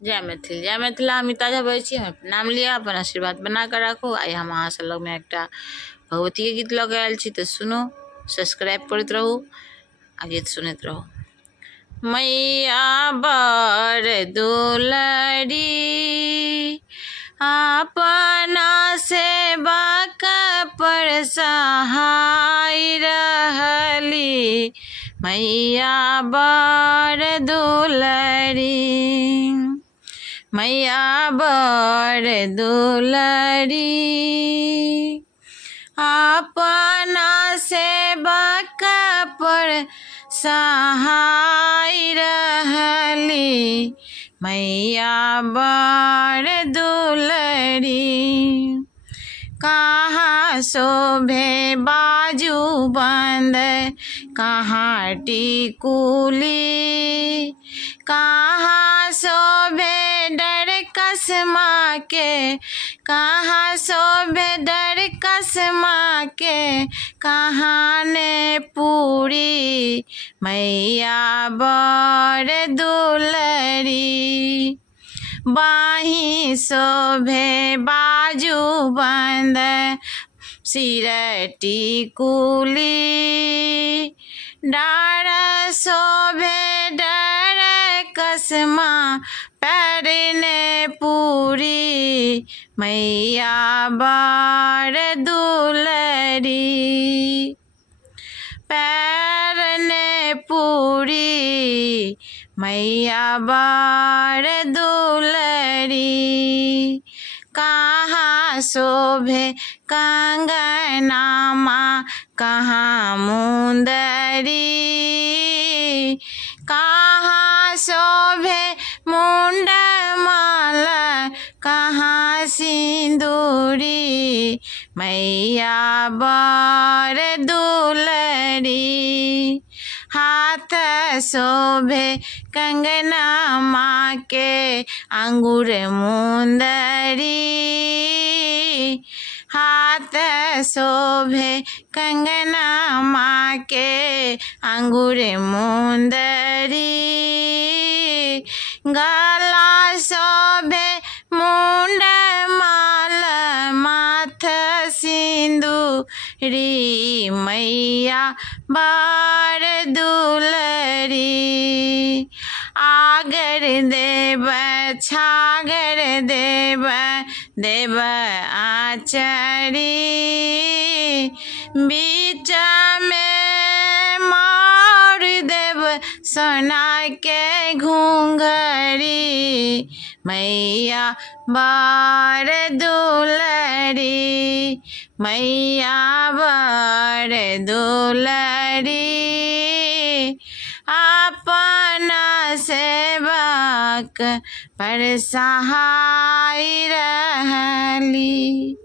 जय मैथिल जय मिथिला। अमिता झा बजै छी। हम नाम लिया, अपन आशीर्वाद बना कर राखू। आई हम अहाँ सब लग में एक भगवती के गीत लग आयल छी, तो सुनो, सब्सक्राइब करते रहू आ गीत सुनते रहू। मैया बर दुलरी अपना सेवा पर सहाय रहली, मैया बर दुलरी, मैया बर दुलरी अपना सेवा पर सहाय रहली, मैया बर दुलरी। कहाँ शोभे बाजू बंद, कहाँ टिकुली, कहाँ शोभे डर कसमा के, कहाँ शोभे डर कसमा के, कहाँ ने पूरी, मैया बर दुलरी। बाही शोभे बाजू बंद, सिर टिकुली, डार शोभे डर कसमा, पैर ने पूरी, मैया बर दुलरी। पैर ने पूरी, मैया बर दुलरी। कहाँ शोभे कंगनामा, कहाँ मुंदरी, कहाँ शोभे मुंडमाला, कहाँ सिंदूरी, मैया बर दुलरी। हाथ शोभे कंगना माँ के, अंगूर मुंदरी, हाथ शोभे कंगना माँ के, अंगूर मुंदरी। गला शोभे मुंड माल, माथ सिंदूरी, मैया बर दुलरी। आगर देव छागर देव, देव आचरी, बीच में मोर देव सोना के घूंघरी, मैया बर दुलरी, मैया बर दुलरी अपना सेवक पर सहाय रहली।